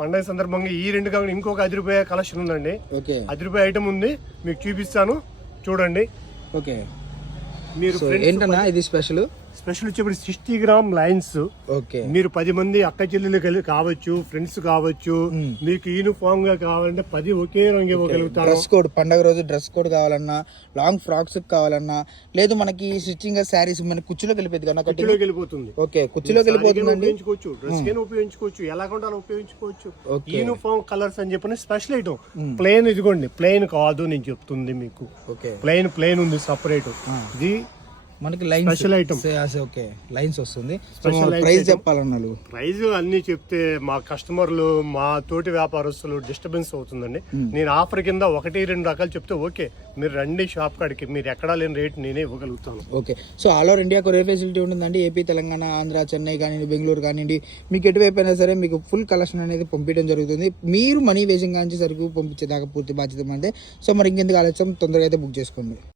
పండగ సందర్భంగా ఈ 2 కాకుండా ఇంకొక రూ. 10 కలెక్షన్ ఉందండి. ఓకే, రూ. 10 ఐటమ్ ఉంది, మీకు చూపిస్తాను చూడండి. ఓకే. మీరు ఏంటన్నా ఇది స్పెషల్ వచ్చేప్పుడు 60 గ్రామ్ లైన్స్. ఓకే, మీరు 10 మంది అక్క చెల్లెలు కావచ్చు, ఫ్రెండ్స్ కావచ్చు, మీకు యూనిఫామ్ గా కావాలంటే 10 ఒకే రంగు ఇవ్వగలుగుతారు. డ్రెస్ కోడ్, పండగ రోజు డ్రెస్ కోడ్ కావాలన్నా, లాంగ్ ఫ్రాక్స్ కావాలన్నా, లేదు మనకి స్టిచ్చింగ్ శారీస్ మన కుర్చీలోకి వెళ్ళిపోయింది కదా, కుర్చీలోకి వెళ్ళిపోతుంది. ఓకే, కుర్చీలోకి వెళ్ళిపోతుందండి. ఉపయోగించుకోవచ్చు, డ్రెస్ కైనా ఉపయోగించుకోవచ్చు, ఎలా కొంటే అలా ఉపయోగించుకోవచ్చు. యూనిఫామ్ కలర్స్ అని చెప్పని స్పెషల్ ఐటమ్. ప్లెయిన్ ఇదిగోండి, ప్లెయిన్ కాదు నేను చెప్తుంది మీకు. ఓకే, ప్లెయిన్ ఉంది సపరేట్. ఇది మనకి lines special item. Okay, lines వస్తుంది. ప్రైస్ చెప్పాలన్నారు. ప్రైజ్ అన్ని చెప్తే మా కస్టమర్లు, మా తోటి వ్యాపారస్తులు డిస్టర్బెన్స్ అవుతుందండి. నేను ఆఫర్ కింద 1-2 రకాలు చెప్తే ఓకే, మీరు రండి షాప్ కాడికి, మీరు ఎక్కడా లేని రేట్ నేనే ఇవ్వగలుగుతాను. Okay, so all over India courier facility ఉంటుందండి. ఏపీ, తెలంగాణ, ఆంధ్ర, చెన్నై కానివ్వండి, బెంగళూరు కానివ్వండి, మీకు ఎటువైపు అయినా సరే మీకు ఫుల్ కలెక్షన్ అనేది పంపించడం జరుగుతుంది. మీరు మనీ వేసింగ్ కానీ సరుకు పంపించేదాకా పూర్తి బాధ్యత మందే. సో మరి ఇంకెందుకు ఆలస్యం, తొందరగా అయితే బుక్ చేసుకోండి.